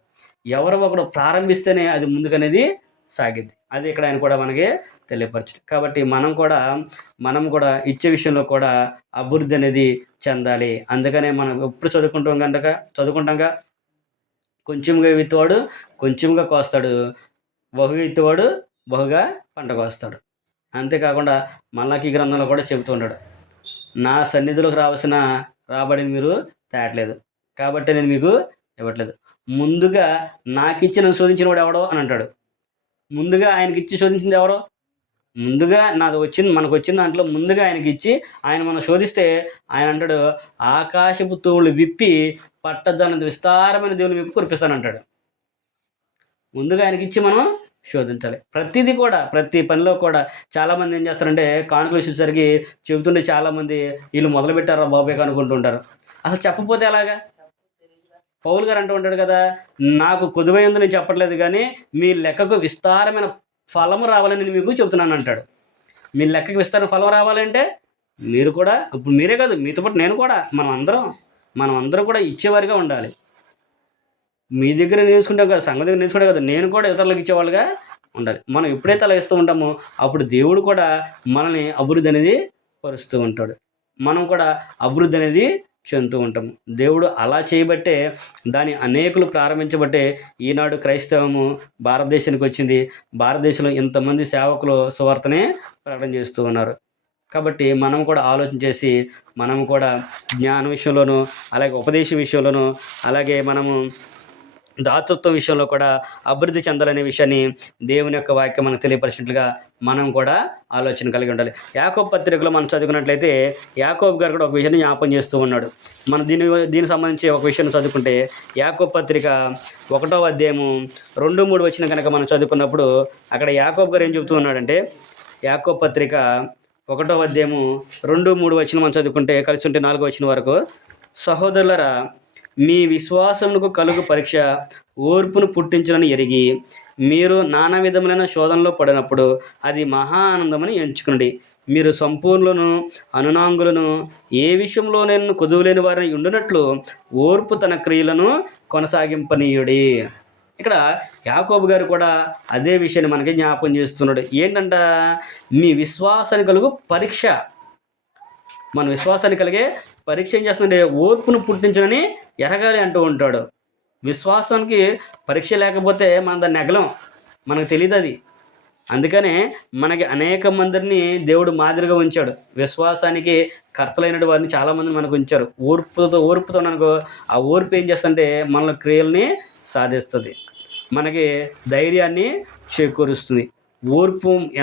ఎవరో ఒకడు ప్రారంభిస్తేనే అది ముందుకనేది సాగిద్ది. అది ఇక్కడ ఆయన కూడా మనకి తెలియపరచు. కాబట్టి మనం కూడా ఇచ్చే విషయంలో కూడా అభివృద్ధి అనేది చెందాలి. అందుకనే మనం ఎప్పుడు చదువుకుంటాంగా కొంచెంగా విత్తేవాడు కొంచెంగా కోస్తాడు, బహుగా విత్తేవాడు బహుగా పంట కోస్తాడు. అంతేకాకుండా మల్లాకి గ్రంథంలో కూడా చెబుతుంటాడు, నా సన్నిధిలోకి రావాల్సిన రాబడిని మీరు తేట్లేదు కాబట్టి నేను మీకు ఇవ్వట్లేదు. ముందుగా నాకు ఇచ్చి నన్ను శోధించిన వాడు ఎవడో అని అంటాడు. ముందుగా ఆయనకి ఇచ్చి శోధించింది ఎవరో? ముందుగా మనకు వచ్చిన దాంట్లో ముందుగా ఆయనకి ఇచ్చి ఆయన మనం శోధిస్తే ఆయన అంటాడు, ఆకాశపు తోళ్ళు విప్పి పట్టజాలంత విస్తారమైన దేవుని మీకు కురిపిస్తానంటాడు. ముందుగా ఆయనకి ఇచ్చి మనం శోధించాలి. ప్రతి పనిలో కూడా చాలామంది ఏం చేస్తారంటే కానుకలు వచ్చేసరికి చెబుతుంటే చాలామంది వీళ్ళు మొదలుపెట్టారా బాబాయ్ అనుకుంటుంటారు. అసలు చెప్పపోతే ఎలాగా? పౌలు గారు అంటూ ఉంటాడు కదా, నాకు కొదువై ఉంది నేను చెప్పట్లేదు, కానీ మీ లెక్కకు విస్తారమైన ఫలము రావాలని నేను మీకు చెబుతున్నాను అంటాడు. మీ లెక్కకు విస్తారమైన ఫలం రావాలంటే మీరు కూడా, ఇప్పుడు మీరే కాదు మీతో పాటు నేను కూడా, మనం అందరం కూడా ఇచ్చేవారిగా ఉండాలి. మీ దగ్గర నేర్చుకుంటాం కదా, సంఘం దగ్గర నేర్చుకుంటాం కదా, నేను కూడా ఇతరులకు ఇచ్చేవాళ్ళుగా ఉండాలి. మనం ఎప్పుడైతే అలా ఇస్తూ ఉంటామో అప్పుడు దేవుడు కూడా మనల్ని అభివృద్ధి అనేది పరుస్తూ ఉంటాడు. మనం కూడా అభివృద్ధి అనేది చెందుతూ ఉంటాము. దేవుడు అలా చేయబట్టే దాన్ని అనేకులు ప్రారంభించబట్టే ఈనాడు క్రైస్తవము భారతదేశానికి వచ్చింది. భారతదేశంలో ఇంతమంది సేవకులు సువార్తనే ప్రకటన చేస్తూ ఉన్నారు. కాబట్టి మనం కూడా ఆలోచన చేసి మనం కూడా జ్ఞానం విషయంలోనూ అలాగే ఉపదేశం విషయంలోనూ అలాగే మనము దాతృత్వం విషయంలో కూడా అభివృద్ధి చెందాలనే విషయాన్ని దేవుని యొక్క వాక్యం మనకు తెలియపరిచినట్లుగా మనం కూడా ఆలోచన కలిగి ఉండాలి. యాకోబు పత్రికలో మనం చదువుకున్నట్లయితే యాకోబు గారు కూడా ఒక విషయాన్ని జ్ఞాపం చేస్తూ ఉన్నాడు. మనం దీనికి సంబంధించి ఒక విషయం చదువుకుంటే యాకోబు పత్రిక 1వ అధ్యాయము 2-3 వచనం కనుక మనం చదువుకున్నప్పుడు అక్కడ యాకోబు గారు ఏం చెబుతూ ఉన్నాడంటే, యాకోబు పత్రిక 1వ అధ్యాయము 2-3 వచనం మనం చదువుకుంటే కలిసి ఉంటే 4వ వచనం వరకు, సహోదరులరా, మీ విశ్వాసమునకు కలుగు పరీక్ష ఓర్పును పుట్టించునని ఎరిగి మీరు నానా విధములైన శోధనలో పడినప్పుడు అది మహా ఆనందమని ఎంచుకోండి. మీరు సంపూర్ణులను అనునాంగులను ఏ విషయంలో నేను కుదువులేని వారిని ఉండునట్లు ఓర్పు తన క్రియలను కొనసాగింపనీయుడి. ఇక్కడ యాకోబు గారు కూడా అదే విషయాన్ని మనకి జ్ఞాపం చేస్తున్నాడు. ఏంటంట, మీ విశ్వాసానికి కలుగు పరీక్ష. మన విశ్వాసాన్ని కలిగే పరీక్ష ఏం చేస్తుందంటే ఓర్పును పుట్టించనని ఎరగాలి అంటూ ఉంటాడు. విశ్వాసానికి పరీక్ష లేకపోతే మనం దాన్ని నెగలం, మనకు తెలియదు అది. అందుకనే మనకి అనేక మందిని దేవుడు మాదిరిగా ఉంచాడు. విశ్వాసానికి కర్తలైన వారిని చాలామందిని మనకు ఉంచారు. ఓర్పుతో అనుకో, ఆ ఓర్పు ఏం చేస్తుందంటే మన క్రియల్ని సాధిస్తుంది, మనకి ధైర్యాన్ని చేకూరుస్తుంది.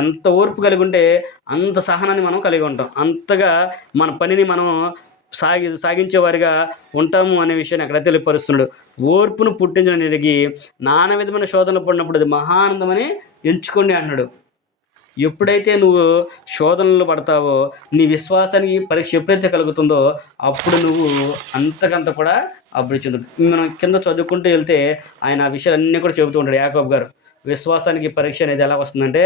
ఎంత ఓర్పు కలిగి ఉంటే అంత సహనాన్ని మనం కలిగి ఉంటాం, అంతగా మన పనిని మనం సాగించేవారిగా ఉంటాము అనే విషయాన్ని అక్కడ తెలియపరుస్తున్నాడు. ఓర్పును పుట్టించడం ఎరిగి నానా విధమైన శోధనలు పడినప్పుడు అది మహానందమని ఎంచుకోండి అన్నాడు. ఎప్పుడైతే నువ్వు శోధనలు పడతావో, నీ విశ్వాసానికి పరీక్ష ఎప్పుడైతే కలుగుతుందో అప్పుడు నువ్వు అంతకంత కూడా అభివృద్ధి చెందుతావు. మనం కింద చదువుకుంటూ వెళ్తే ఆయన ఆ విషయాలన్నీ కూడా చెబుతూ ఉంటాడు యాకోబు గారు. విశ్వాసానికి పరీక్ష అనేది ఎలా వస్తుందంటే,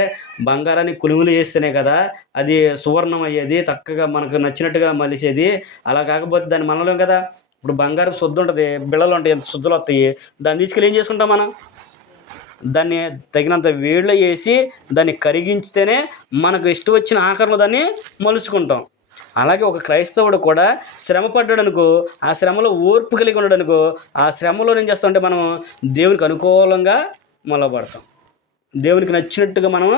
బంగారాన్ని కులుములు చేస్తేనే కదా అది సువర్ణం అయ్యేది, చక్కగా మనకు నచ్చినట్టుగా మలిసేది. అలా కాకపోతే దాన్ని మనలేం కదా. ఇప్పుడు బంగారం శుద్ధి ఉంటుంది, బిళ్ళలు ఉంటాయి, ఎంత శుద్ధులు వస్తాయి. దాన్ని తీసుకెళ్ళి ఏం చేసుకుంటాం మనం? దాన్ని తగినంత వేడిలో వేసి దాన్ని కరిగించితేనే మనకు ఇష్టం వచ్చిన ఆకారంలో దాన్ని మలుచుకుంటాం. అలాగే ఒక క్రైస్తవుడు కూడా శ్రమ పడ్డాడనుకో, ఆ శ్రమలో ఓర్పు కలిగి ఉన్నాడనుకో, ఆ శ్రమలో ఏం చేస్తామంటే మనం దేవునికి అనుకూలంగా మొలబడతాం, దేవునికి నచ్చినట్టుగా మనం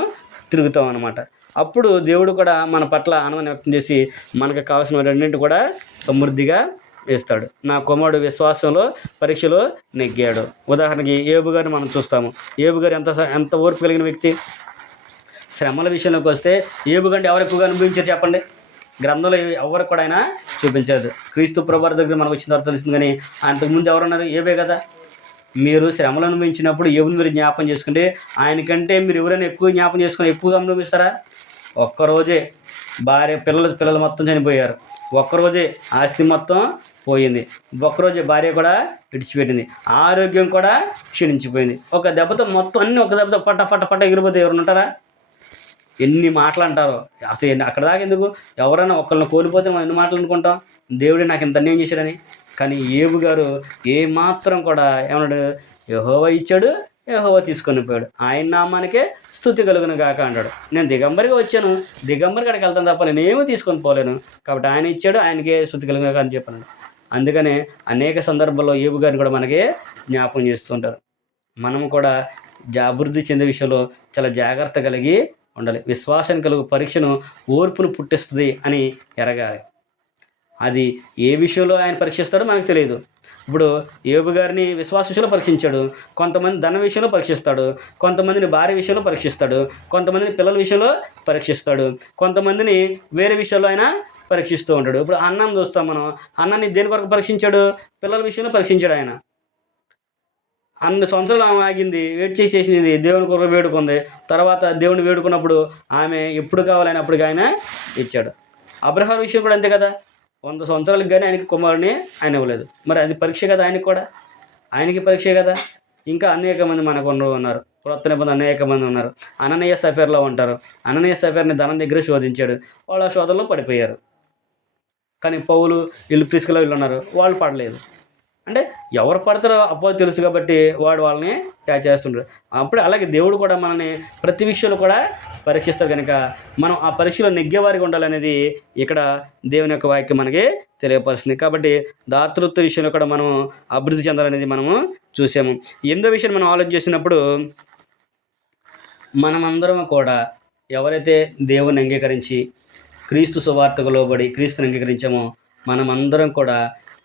తిరుగుతాం అన్నమాట. అప్పుడు దేవుడు కూడా మన పట్ల ఆనందాన్ని వ్యక్తం చేసి మనకు కావాల్సిన రెండింటి కూడా సమృద్ధిగా వేస్తాడు. నా కుమారుడు విశ్వాసంలో పరీక్షలో నెగ్గాడు. ఉదాహరణకి ఏబు గారిని మనం చూస్తాము. ఏబు గారు ఎంత ఓర్పు కలిగిన వ్యక్తి. శ్రమల విషయంలోకి వస్తే ఏబు గంటే ఎవరు ఎక్కువగా అనుభవించారు చెప్పండి? గ్రంథంలో ఎవరు కూడా ఆయన చూపించారు. క్రీస్తు ప్రభువారి దగ్గర మనకు వచ్చిన తర్వాత తెలిసింది, కానీ అంతకుముందు ఎవరున్నారు? ఏబే కదా. మీరు శ్రమలు అనుభవించినప్పుడు ఏబుని మీరు జ్ఞాపం చేసుకుంటే ఆయనకంటే మీరు ఎవరైనా ఎక్కువ జ్ఞాపం చేసుకుని ఎక్కువగా అనుభవిస్తారా? ఒక్కరోజే పిల్లలు మొత్తం చనిపోయారు, ఒక్కరోజే ఆస్తి మొత్తం పోయింది, ఒక్కరోజే భార్య కూడా విడిచిపెట్టింది, ఆరోగ్యం కూడా క్షీణించిపోయింది. ఒక దెబ్బతో మొత్తం అన్నీ ఒక దెబ్బతో పట్ట ఎగిరిపోతే ఎవరు ఉంటారా? ఎన్ని మాటలు అంటారో అసలు. అక్కడ దాకా ఎందుకు? ఎవరైనా ఒకళ్ళని కోల్పోతే మనం ఎన్ని మాటలు అనుకుంటాం, దేవుడే నాకు ఇంత అన్యాయం చేశాడని. కానీ ఏబు గారు ఏమాత్రం కూడా ఏమన్నాడు? యెహోవా ఇచ్చాడు, యెహోవా తీసుకొని పోయాడు, ఆయన నామానికే స్తుతి కలుగును గాక అన్నాడు. నేను దిగంబరిగా వచ్చాను, దిగంబరి కాడికి వెళ్తాను తప్ప నేనేమీ తీసుకొని పోలేను, కాబట్టి ఆయన ఇచ్చాడు, ఆయనకే స్తుతి కలుగును గాక అని చెప్పాను. అందుకనే అనేక సందర్భాల్లో ఏబు గారిని కూడా మనకి జ్ఞాపకం చేస్తుంటారు. మనము కూడా అభివృద్ధి చెందే విషయంలో చాలా జాగ్రత్త కలిగి ఉండాలి. విశ్వాసాన్ని కలుగు పరీక్షను ఓర్పును పుట్టిస్తుంది అని ఎరగాలి. అది ఏ విషయంలో ఆయన పరీక్షిస్తాడో మనకు తెలియదు. ఇప్పుడు యోబు గారిని విశ్వాస విషయంలో పరీక్షించాడు, కొంతమంది ధన విషయంలో పరీక్షిస్తాడు, కొంతమందిని భార్య విషయంలో పరీక్షిస్తాడు, కొంతమందిని పిల్లల విషయంలో పరీక్షిస్తాడు, కొంతమందిని వేరే విషయంలో ఆయన పరీక్షిస్తూ ఉంటాడు. ఇప్పుడు అన్నం చూస్తాం మనం. అన్నాన్ని దేని కొరకు పరీక్షించాడు? పిల్లల విషయంలో పరీక్షించాడు ఆయన. అన్ని సంవత్సరాలు ఆమె ఆగింది, వెయిట్ చేసేసింది, దేవుని కొరకు వేడుకుంది. తర్వాత దేవుని వేడుకున్నప్పుడు ఆమె ఎప్పుడు కావాలని అప్పటికి ఆయన ఇచ్చాడు. అబ్రహాం విషయం కూడా అంతే కదా. 100 సంవత్సరాలకు కానీ ఆయనకి కుమారుని ఆయన ఇవ్వలేదు. మరి అది పరీక్ష కదా ఆయనకి కూడా, ఆయనకి పరీక్షే కదా. ఇంకా అనేక మంది మనకు ఉన్నారు, క్రొత్త నిబంధన అనేక మంది ఉన్నారు. అననీయ సఫేర్లో ఉంటారు. అననీయ సఫేర్ని ధనం దగ్గర శోధించాడు, వాళ్ళు ఆ శోధనలో పడిపోయారు. కానీ పౌలు వీళ్ళు ప్రిస్కిలా వీళ్ళు ఉన్నారు, వాళ్ళు పడలేదు. అంటే ఎవరు పడతారో అపో తెలుసు కాబట్టి వాడు వాళ్ళని ట్యాచ్ చేస్తుంటాడు. అప్పుడే అలాగే దేవుడు కూడా మనల్ని ప్రతి విషయంలో కూడా పరీక్షిస్తారు. కనుక మనం ఆ పరీక్షలో నెగ్గేవారిగా ఉండాలనేది ఇక్కడ దేవుని యొక్క వాక్యం మనకి తెలియపరుస్తుంది. కాబట్టి దాతృత్వ విషయంలో కూడా మనం అభివృద్ధి చెందాలనేది మనము చూసాము. ఎనిమిదో విషయం మనం ఆలోచన చేసినప్పుడు, మనమందరం కూడా ఎవరైతే దేవుని అంగీకరించి క్రీస్తు సువార్తకు లోబడి క్రీస్తుని అంగీకరించామో మనమందరం కూడా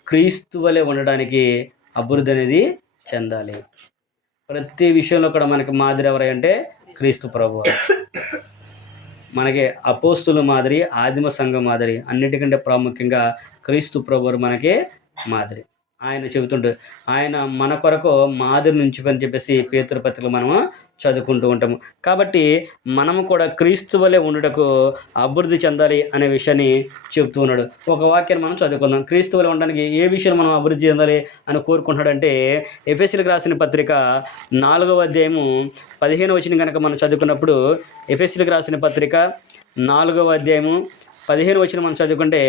క్రీస్తు వలె ఉండడానికి అభివృద్ధి అనేది చెందాలి. ప్రతి విషయంలో కూడా మనకి మాదిరి ఎవరంటే క్రీస్తు ప్రభువారు. మనకి అపోస్తుల మాదిరి, ఆదిమ సంఘం మాదిరి, అన్నిటికంటే ప్రాముఖ్యంగా క్రీస్తు ప్రభువారు మనకి మాదిరి. ఆయన చెబుతుంటే ఆయన మన కొరకు మాదిరి నుంచిపోని చెప్పేసి పేతురు పత్రికలో మనము చదువుకుంటూ ఉంటాము. కాబట్టి మనము కూడా క్రీస్తు వలె ఉండుటకు అభివృద్ధి చెందాలి అనే విషయాన్ని చెప్తూ ఉన్నాడు. ఒక వాక్యాన్ని మనం చదువుకుందాం. క్రీస్తు వలె ఉండడానికి ఏ విషయాలు మనం అభివృద్ధి చెందాలి అని కోరుకుంటున్నాడంటే ఎఫెసీయులకు రాసిన పత్రిక 4వ అధ్యాయము 15వ వచనం కనుక మనం చదువుకున్నప్పుడు, ఎఫెసీయులకు రాసిన పత్రిక 4వ అధ్యాయము 15వ వచనం మనం చదువుకుంటే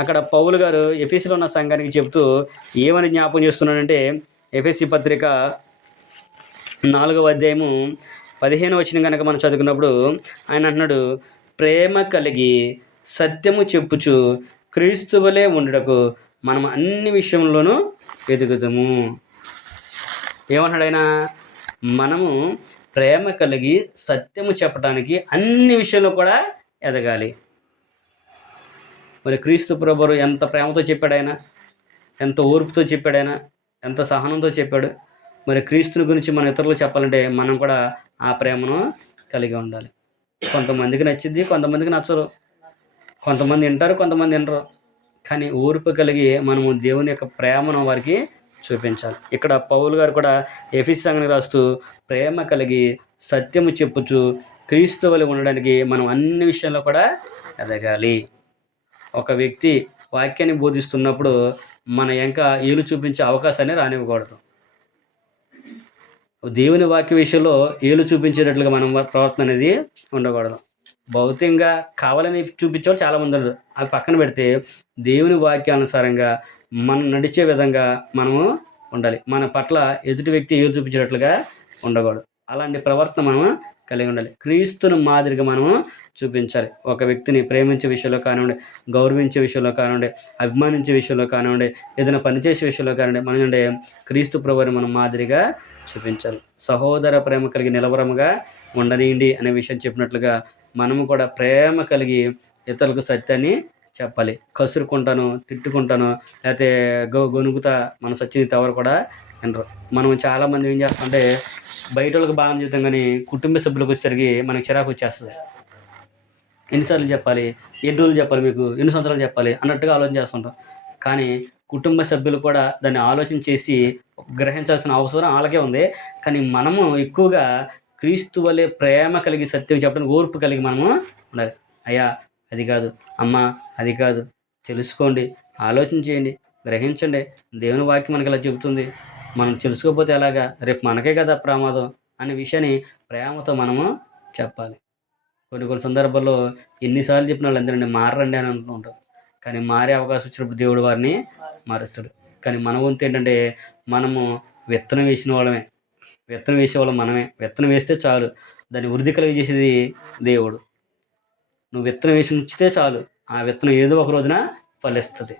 అక్కడ పౌలు గారు ఎఫెసీలో ఉన్న సంఘానికి చెప్తూ ఏమని జ్ఞాపకం చేస్తున్నాడంటే, ఎఫెసీ పత్రిక 4వ అధ్యాయము 15వ వచనం కనుక మనం చదువుకున్నప్పుడు ఆయన అంటున్నాడు, ప్రేమ కలిగి సత్యము చెప్పుచు క్రీస్తు వలె ఉండుటకు మనం అన్ని విషయంలోనూ ఎదుగుతాము. ఏమంటున్నాడు ఆయన? మనము ప్రేమ కలిగి సత్యము చెప్పడానికి అన్ని విషయంలో కూడా ఎదగాలి. మరి క్రీస్తు ప్రభువు ఎంత ప్రేమతో చెప్పాడు ఆయన, ఎంత ఓర్పుతో చెప్పాడు ఆయన, ఎంత సహనంతో చెప్పాడు. మరి క్రీస్తుని గురించి మన ఇతరులకు చెప్పాలంటే మనం కూడా ఆ ప్రేమను కలిగి ఉండాలి. కొంతమందికి నచ్చింది, కొంతమందికి నచ్చరు, కొంతమంది వింటారు, కొంతమంది వినరు. కానీ ఓర్పు కలిగి మనము దేవుని యొక్క ప్రేమను వారికి చూపించాలి. ఇక్కడ పౌలు గారు కూడా ఎఫెసీ సంఘానికి రాస్తూ ప్రేమ కలిగి సత్యము చెప్పుచు క్రీస్తు వలె ఉండడానికి మనం అన్ని విషయాల్లో కూడా ఎదగాలి. ఒక వ్యక్తి వాక్యాన్ని బోధిస్తున్నప్పుడు మన ఇంకా ఏలు చూపించే అవకాశాన్ని రానివ్వకూడదు. దేవుని వాక్య విషయంలో ఏలు చూపించేటట్లుగా మనం ప్రవర్తన అనేది ఉండకూడదు. భౌతికంగా కావాలని చూపించేవాళ్ళు చాలామంది ఉన్నారు. అవి పక్కన పెడితే దేవుని వాక్యానుసారంగా మనం నడిచే విధంగా మనము ఉండాలి. మన పట్ల ఎదుటి వ్యక్తి ఏలు చూపించేటట్లుగా ఉండకూడదు. అలాంటి ప్రవర్తన మనం కలిగి ఉండాలి. క్రీస్తును మాదిరిగా మనము చూపించాలి. ఒక వ్యక్తిని ప్రేమించే విషయంలో కానివ్వండి, గౌరవించే విషయంలో కానివ్వండి, అభిమానించే విషయంలో కానివ్వండి, ఏదైనా పనిచేసే విషయంలో కానివ్వండి, మనం అంటే క్రీస్తు ప్రభువుని మనం మాదిరిగా చూపించాలి. సహోదర ప్రేమ కలిగి నిలవరముగా ఉండనీయండి అనే విషయం చెప్పినట్లుగా మనము కూడా ప్రేమ కలిగి ఇతరులకు సత్యాన్ని చెప్పాలి. కసురుకుంటాను, తిట్టుకుంటాను, లేకపోతే గొనుగుతా మన సత్యం ఎవరు కూడా వినరు. మనం చాలామంది ఏం చేస్తామంటే బయట వాళ్ళకి బాగా చెబుతాం, కానీ కుటుంబ సభ్యులకు వచ్చేసరికి మనకి చిరాకు వచ్చేస్తుంది. ఎన్నిసార్లు చెప్పాలి, ఎన్ని రోజులు చెప్పాలి, మీకు ఎన్ని సంవత్సరాలు చెప్పాలి అన్నట్టుగా ఆలోచన చేస్తుంటాం. కానీ కుటుంబ సభ్యులు కూడా దాన్ని ఆలోచన చేసి గ్రహించాల్సిన అవసరం వాళ్ళకే ఉంది. కానీ మనము ఎక్కువగా క్రీస్తు వలె ప్రేమ కలిగి సత్యం చెప్పడానికి ఓర్పు కలిగి మనము ఉండాలి. అయ్యా అది కాదు, అమ్మ అది కాదు, తెలుసుకోండి, ఆలోచన చేయండి, గ్రహించండి. దేవుని వాక్యం మనకి ఇలా చెబుతుంది, మనం తెలుసుకోకపోతే ఎలాగా, రేపు మనకే కదా ప్రమాదం అనే విషయాన్ని ప్రేమతో మనము చెప్పాలి. కొన్ని సందర్భాల్లో ఎన్నిసార్లు చెప్పిన వాళ్ళు అందరండి మారండి అని అంటూ ఉంటారు. కానీ మారే అవకాశం వచ్చినప్పుడు దేవుడు వారిని మారుస్తాడు. కానీ మన వంతు ఏంటంటే మనము విత్తనం వేసిన వాళ్ళమే, విత్తనం వేసేవాళ్ళం మనమే. విత్తనం వేస్తే చాలు, దాన్ని వృద్ధి కలిగి చేసేది దేవుడు. నువ్వు విత్తనం వేసి ఉంచితే చాలు, ఆ విత్తనం ఏదో ఒక రోజున ఫలిస్తుంది.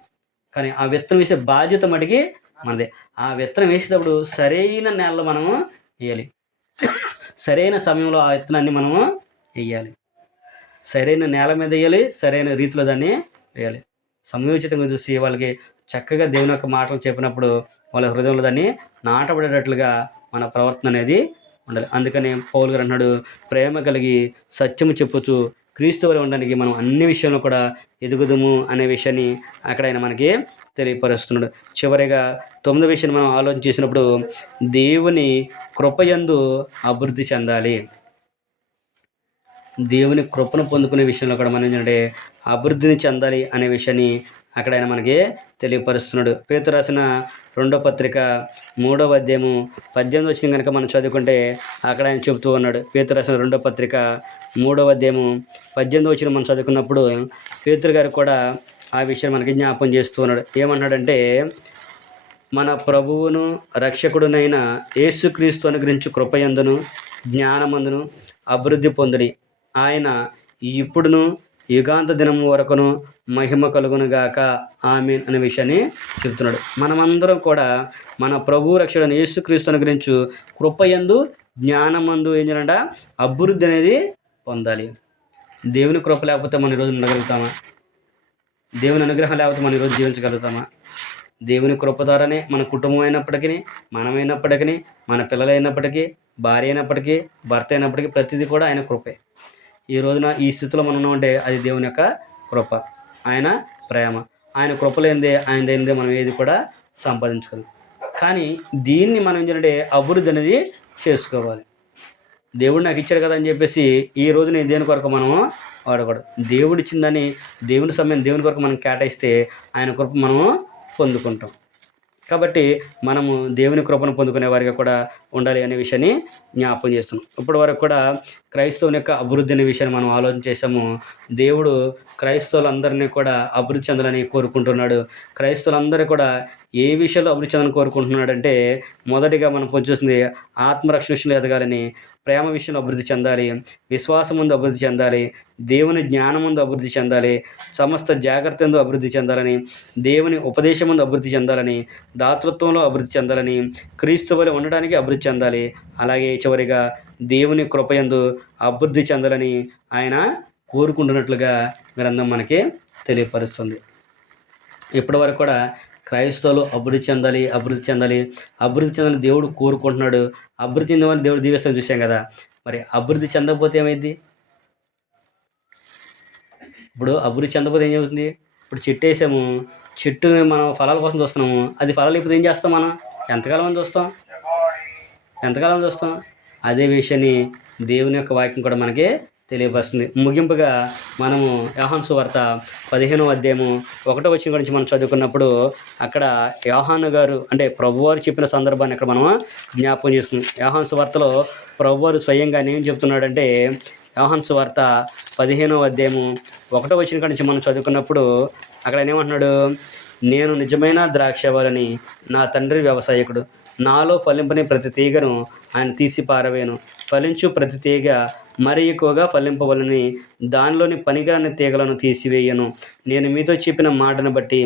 కానీ ఆ విత్తనం వేసే బాధ్యత మటుకి మనదే. ఆ విత్తనం వేసేటప్పుడు సరైన నేలలో మనము వేయాలి, సరైన సమయంలో ఆ విత్తనాన్ని మనము వేయాలి, సరైన నేల మీద వేయాలి, సరైన రీతిలో దాన్ని వేయాలి. సమయోచితంగా చూసి వాళ్ళకి చక్కగా దేవుని యొక్క మాటలు చెప్పినప్పుడు వాళ్ళ హృదయంలో దాన్ని నాటబడేటట్లుగా మన ప్రవర్తన అనేది ఉండాలి. అందుకని పౌలు గారు అంటున్నాడు, ప్రేమ కలిగి సత్యము చెప్పుచు క్రీస్తు వలె ఉండడానికి మనం అన్ని విషయంలో కూడా ఎదుగుదుము అనే విషయాన్ని అక్కడ ఆయన మనకి తెలియపరుస్తున్నాడు. చివరిగా 9వ విషయాన్ని మనం ఆలోచన చేసినప్పుడు దేవుని కృపయందు అభివృద్ధి చెందాలి. దేవుని కృపను పొందుకునే విషయంలో కూడా మనం ఏంటంటే అభివృద్ధిని చెందాలి అనే విషయాన్ని అక్కడ ఆయన మనకి తెలియపరుస్తున్నాడు. పేతురు రాసిన 2వ పత్రిక 3వ అధ్యాయము 18వ వచనం కనుక మనం చదువుకుంటే అక్కడ ఆయన చెబుతూ ఉన్నాడు. పేతురు రాసిన 2వ పత్రిక 3వ అధ్యాయము 18వ వచనం మనం చదువుకున్నప్పుడు పేతురు గారు కూడా ఆ విషయం మనకి జ్ఞాపకం చేస్తూ ఉన్నాడు. ఏమన్నాడంటే, మన ప్రభువును రక్షకుడునైన యేసుక్రీస్తు అనుగ్రహించు కృపయందును జ్ఞానమందును అభివృద్ధి పొందుడి. ఆయన ఇప్పుడును యుగాంత దినము వరకును మహిమ కలుగునుగాక ఆమేన్ అనే విషయాన్ని చెప్తున్నాడు. మనమందరం కూడా మన ప్రభు రక్షకుడైన యేసుక్రీస్తు అనుగ్రహించు కృపయందు జ్ఞానమందు ఏం చేయాలంట, అభివృద్ధి అనేది పొందాలి. దేవుని కృప లేకపోతే మనం ఈరోజు ఉండగలుగుతామా? దేవుని అనుగ్రహం లేకపోతే మనం ఈరోజు జీవించగలుగుతామా? దేవుని కృప ద్వారానే మన కుటుంబం అయినప్పటికీ, మనమైనప్పటికీ, మన పిల్లలైనప్పటికీ, భార్య అయినప్పటికీ, భర్త అయినప్పటికీ ప్రతిదీ కూడా ఆయన కృపే. ఈ రోజున ఈ స్థితిలో మనం ఉన్నామంటే అది దేవుని యొక్క కృప, ఆయన ప్రేమ. ఆయన కృప లేనిదే, ఆయన లేనిదే మనం ఏది కూడా సంపాదించుకోలేం. కానీ దీన్ని మనం ఏం చేయాలంటే అభివృద్ధి అనేది చేసుకోవాలి. దేవుడు నాకు ఇచ్చాడు కదా అని చెప్పేసి ఈ రోజు నేను దేని కొరకు మనము వాడకూడదు. దేవుడు ఇచ్చిందని దేవుని సమయం దేవుని కొరకు మనం కేటాయిస్తే ఆయన కృప మనము పొందుకుంటాం. కాబట్టి మనము దేవుని కృపను పొందుకునే వారిగా కూడా ఉండాలి అనే విషయాన్ని జ్ఞాపకం చేస్తున్నాం. ఇప్పటి వరకు కూడా క్రైస్తవుని యొక్క అభివృద్ధి అనే విషయాన్ని మనం ఆలోచన చేసాము. దేవుడు క్రైస్తవులందరినీ కూడా అభివృద్ధి చెందాలని కోరుకుంటున్నాడు. క్రైస్తవులందరూ కూడా ఏ విషయంలో అభివృద్ధి చెందాలని కోరుకుంటున్నాడంటే, మొదటిగా మనం చూస్తుంది ఆత్మరక్షణ విషయంలో ఎదగాలని, ప్రేమ విషయంలో అభివృద్ధి చెందాలి, విశ్వాసం ముందు అభివృద్ధి చెందాలి, దేవుని జ్ఞానం ముందు అభివృద్ధి చెందాలి, సమస్త జాగ్రత్త ముందు అభివృద్ధి చెందాలని, దేవుని ఉపదేశం ముందు అభివృద్ధి చెందాలని, దాతృత్వంలో అభివృద్ధి చెందాలని, క్రీస్తు వలె ఉండడానికి అభివృద్ధి చెందాలి. అలాగే చివరిగా దేవుని కృపయందు అభివృద్ధి చెందాలని ఆయన కోరుకుంటున్నట్లుగా గ్రంథం మనకి తెలియపరుస్తుంది. ఇప్పటి వరకు కూడా క్రైస్తవులు అభివృద్ధి చెందాలి, అభివృద్ధి చెందాలి, అభివృద్ధి చెందాలని దేవుడు కోరుకుంటున్నాడు. అభివృద్ధి చెందాలని దేవుడు దీవిస్తాను చూసాం కదా. మరి అభివృద్ధి చెందకపోతే ఏమైంది? ఇప్పుడు అభివృద్ధి చెందకపోతే ఏం చెబుతుంది? ఇప్పుడు చెట్టు వేసాము, చెట్టు మనం ఫలాల కోసం చూస్తున్నాము, అది ఫలాలు ఇప్పుడు ఏం చేస్తాం? మనం ఎంతకాలం చూస్తాం? అదే విషయాన్ని దేవుని యొక్క వాక్యం కూడా మనకి తెలియపరుస్తుంది. ముగింపుగా మనము యోహాను సువార్త 15వ అధ్యాయము 1వ వచనం గురించి మనం చదువుకున్నప్పుడు అక్కడ యోహాను గారు అంటే ప్రభువారు చెప్పిన సందర్భాన్ని అక్కడ మనం జ్ఞాపకం చేస్తున్నాం. యోహాను సువార్తలో ప్రభువారు స్వయంగా ఏం చెప్తున్నాడంటే, యోహాను సువార్త 15వ అధ్యాయము 1వ వచనం గురించి మనం చదువుకున్నప్పుడు అక్కడ ఏమంటున్నాడు? నేను నిజమైన ద్రాక్షవల్లిని, నా తండ్రి వ్యవసాయకుడు. నాలో ఫలింపని ప్రతి తీగను ఆయన తీసి పారవేను. ఫలించు ప్రతి తీగ మరి ఎక్కువగా ఫలింపవలని దానిలోని పనికిరాని తీగలను తీసివేయను. నేను మీతో చెప్పిన మాటను బట్టి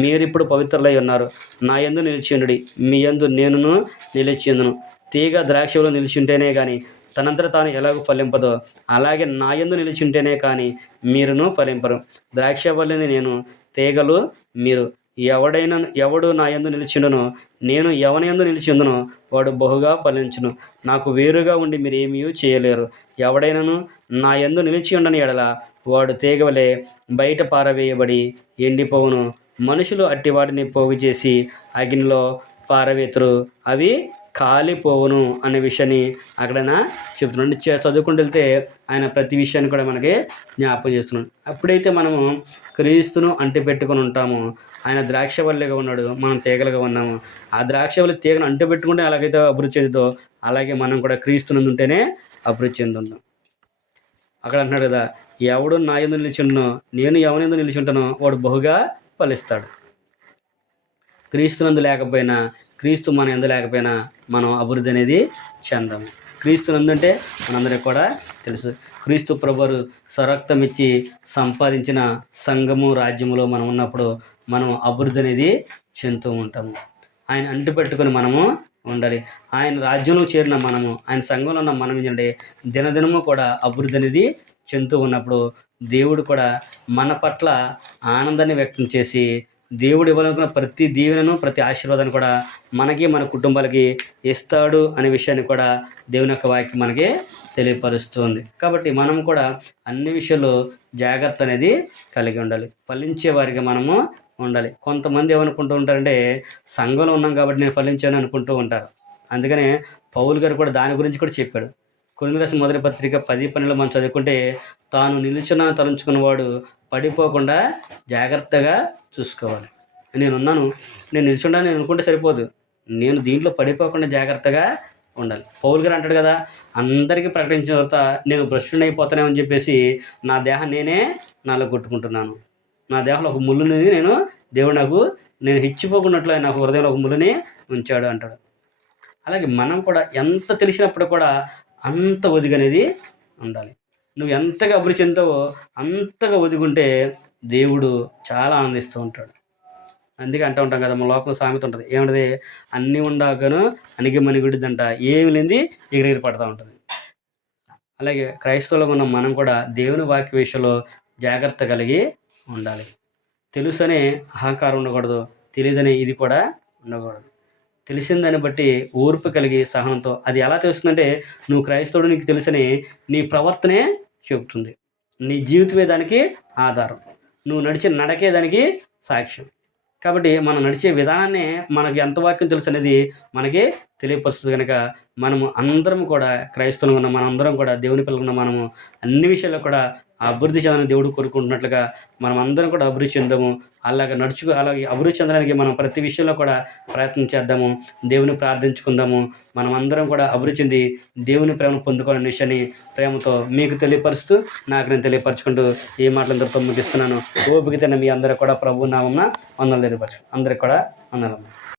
మీరిప్పుడు పవిత్రులై ఉన్నారు. నా యందు నిలిచియుండుడి, మీ యందు నేనును నిలిచియుందును. తీగ ద్రాక్షలో నిలిచింటేనే కానీ తనంతట తాను ఎలాగో ఫలింపదో, అలాగే నా యందు నిలిచింటేనే కానీ మీరును ఫలింపరు. ద్రాక్షవల్లిని నేను, తీగలు మీరు. ఎవడు నా యందు నిలిచిండునో, నేను ఎవని యందు నిలిచిందునో వాడు బహుగా ఫలించును. నాకు వేరుగా ఉండి మీరు ఏమీ చేయలేరు. ఎవడైనాను నా యందు నిలిచి ఉండని ఎడల వాడు తీగవలే బయట పారవేయబడి ఎండిపోవును. మనుషులు అట్టి వాటిని పోగు చేసి అగ్నిలో పారవేతురు, అవి కాలిపోవును అనే విషయాన్ని అక్కడైనా చెప్తున్నాడు. చదువుకుంటూ వెళ్తే ఆయన ప్రతి విషయాన్ని కూడా మనకి జ్ఞాపకం చేస్తున్నాడు. అప్పుడైతే మనము క్రీస్తును అంటి పెట్టుకొని ఉంటాము. ఆయన ద్రాక్షవల్లిగా ఉన్నాడు, మనం తీగలుగా ఉన్నాము. ఆ ద్రాక్షవల్లి తీగను అంటు పెట్టుకుంటే అలాగైతే అభివృద్ధి చెందుతో, అలాగే మనం కూడా క్రీస్తునందు ఉంటేనే అభివృద్ధి చెందుతాం. అక్కడ అంటున్నాడు కదా, ఎవడు నా యందు నిలిచిండునో, నేను ఎవని యందు నిలిచుంటానో వాడు బహుగా ఫలిస్తాడు. క్రీస్తునందు లేకపోయినా, క్రీస్తు మన యందు లేకపోయినా మనం అభివృద్ధి అనేది చెందాము. క్రీస్తునందు అంటే మనందరికీ కూడా తెలుసు. క్రీస్తు ప్రభువు స్వరక్తం ఇచ్చి సంపాదించిన సంఘము రాజ్యములో మనం ఉన్నప్పుడు మనం అభివృద్ధి అనేది చెందుతూ ఉంటాము. ఆయన అంటి పెట్టుకొని మనము ఉండాలి. ఆయన రాజ్యంలో చేరిన మనము, ఆయన సంఘంలో ఉన్న మనం ఏంటంటే దినదినము కూడా అభివృద్ధి అనేది చెందుతూ ఉన్నప్పుడు దేవుడు కూడా మన పట్ల ఆనందాన్ని వ్యక్తం చేసి దేవుడు ఇవ్వాలనుకున్న ప్రతి దీవెనను, ప్రతి ఆశీర్వాదాన్ని కూడా మనకి, మన కుటుంబాలకి ఇస్తాడు అనే విషయాన్ని కూడా దేవుని యొక్క వాక్యం మనకి తెలియపరుస్తుంది. కాబట్టి మనం కూడా అన్ని విషయాల్లో జాగ్రత్త అనేది కలిగి ఉండాలి. ఫలించే వారికి మనము ఉండాలి. కొంతమంది ఏమనుకుంటూ ఉంటారంటే, సంఘంలో ఉన్నాం కాబట్టి నేను ఫలించాను అనుకుంటూ ఉంటారు. అందుకనే పౌలు గారు కూడా దాని గురించి కూడా చెప్పాడు. కొరింథీయులకు రాసిన మొదటి పత్రిక 10:12 మనం చదువుకుంటే, తాను నిలుచున్న తలంచుకున్నవాడు పడిపోకుండా జాగ్రత్తగా చూసుకోవాలి. నేను నిల్చుండాను నేను అనుకుంటే సరిపోదు, నేను దీంట్లో పడిపోకుండా జాగ్రత్తగా ఉండాలి. పౌలు గారు అంటాడు కదా, అందరికీ ప్రకటించిన తర్వాత నేను భ్రష్టుని అయిపోతానేమని చెప్పేసి నా దేహాన్ని నేనే నాలో కొట్టుకుంటున్నాను. నా దేహంలో ఒక ముళ్ళుని దేవుడు నేను హెచ్చిపోకున్నట్లు నాకు హృదయంలో ఒక ముళ్ళుని ఉంచాడు అంటాడు. అలాగే మనం కూడా ఎంత తెలిసినప్పుడు కూడా అంత ఒదిగి అనేది ఉండాలి. నువ్వు ఎంతగా అభివృద్ధి చెందుతావో అంతగా ఒదిగుంటే దేవుడు చాలా ఆనందిస్తూ ఉంటాడు. అందుకే అంటూ ఉంటాం కదా, మన లోకంలో సామెత ఉంటుంది, ఏమంటది? అన్నీ ఉండాకను అణిగి మణిగుడిద్దంట, ఏమి లేనిది ఎగిరెగిరి పడుతూ ఉంటుంది. అలాగే క్రైస్తవులుగా ఉన్న మనం కూడా దేవుని వాక్య విషయంలో జాగ్రత్త కలిగి ఉండాలి. తెలుసనే అహంకారం ఉండకూడదు, తెలియదని ఇది కూడా ఉండకూడదు. తెలిసిన దాన్ని బట్టి ఓర్పు కలిగి సహనంతో, అది ఎలా తెలుస్తుందంటే నువ్వు క్రైస్తవుడు నీకు తెలుసని నీ ప్రవర్తనే చెబుతుంది. నీ జీవితమే దానికి ఆధారం. నువ్వు నడిచే నడకే దానికి సాక్ష్యం. కాబట్టి మనం నడిచే విధానాన్ని మనకి ఎంత వాక్యం తెలుసు అనేది మనకి తెలియపరుస్తుంది కనుక మనము అందరం కూడా క్రైస్తవులు ఉన్న మనందరం కూడా దేవుని పిల్లలు ఉన్న మనము అన్ని విషయాల్లో కూడా అభివృద్ధి చెందాలని దేవుడు కోరుకుంటున్నట్లుగా మనం అందరం కూడా అభివృద్ధి చెందాము. అలాగే అభివృద్ధి చెందడానికి మనం ప్రతి విషయంలో కూడా ప్రయత్నం చేద్దాము. దేవుని ప్రార్థించుకుందాము. మనం అందరం కూడా అభివృద్ధి చెంది దేవుని ప్రేమను పొందుకోవాలనే విషయాన్ని ప్రేమతో మీకు తెలియపరుస్తూ నాకు నేను తెలియపరచుకుంటూ ఈ మాటలందరితో ముగిస్తున్నాను. ఓపికతోనే మీ అందరూ కూడా ప్రభు నామమున వందనాలు తెలియపరచు. అందరికి కూడా వందనాలు.